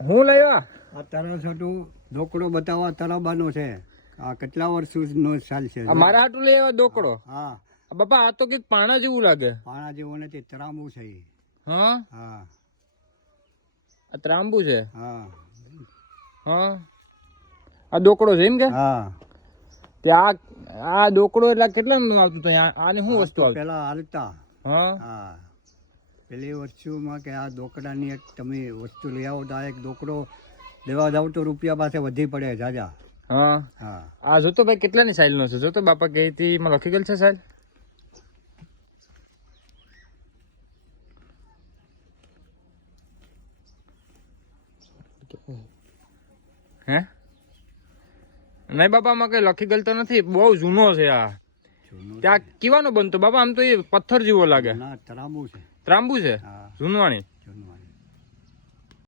હું લાવ્યા આ તારા છોટું ઢોકળો બતાવવા તરાબાનો છે. આ કેટલા વર્ષનો સાલ છે? મારા હાટું લઈ આવ્યા દોકડો. હા બાપા આ તો કઈક પાણા જેવું લાગે. પાણા જેવો નથી, તરાંબુ છે ઈ. હા હા આ ત્રાંબુ છે. હા હા આ દોકડો છે એમ કે? હા તે આ દોકડો એટલે કેટલા નું આવતું હતું? આની શું વસ્તુ આવતી? પેલા હાલતા. હા હા પેલી વસ્તુમાં કે આ દોકડાની એક તમે વસ્તુ લઈ આવો તો આ એક દોકડો લેવા જાવ તો રૂપિયા પાસે વધી પડે જાજા. હા હા આ જોતો ભાઈ કેટલાની સાઈલ નો છે? જોતો બાપા કઈ હતી એમાં લખી ગયેલ છે સાઈલ? હે નહીં બાપા આમાં કઈ લખી ગયેલ તો નથી. બહુ જૂનો છે આ. જૂનું ત્યાં કેવાનો બનતો બાપા? આમ તો એ પથ્થર જેવો લાગે. ના તરાંબુ છે. ત્રાંબુ છે હા જૂનવાણી.